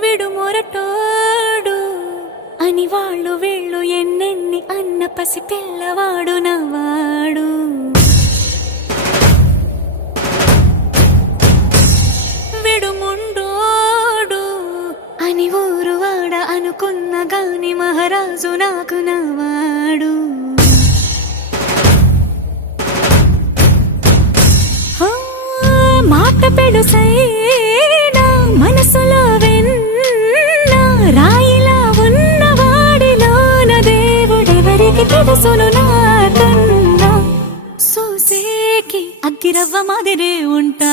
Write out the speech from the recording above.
విడు మొరటోడు అని వాళ్ళు వీళ్ళు ఎన్నెన్ని అన్న పసి పిల్లవాడు నవాడు. విడు ముండోడు అని ఊరు వాడ అనుకున్న గాని మహారాజు నాకు నవాడు. మాట పెడుసైనా మనసులో వెన్న రాయిలా ఉన్నవాడిలోన దేవుడెవరికి తెలుసును నాకన్నా. సూసేకి అగ్గిరవ్వ మాదిరే ఉంటా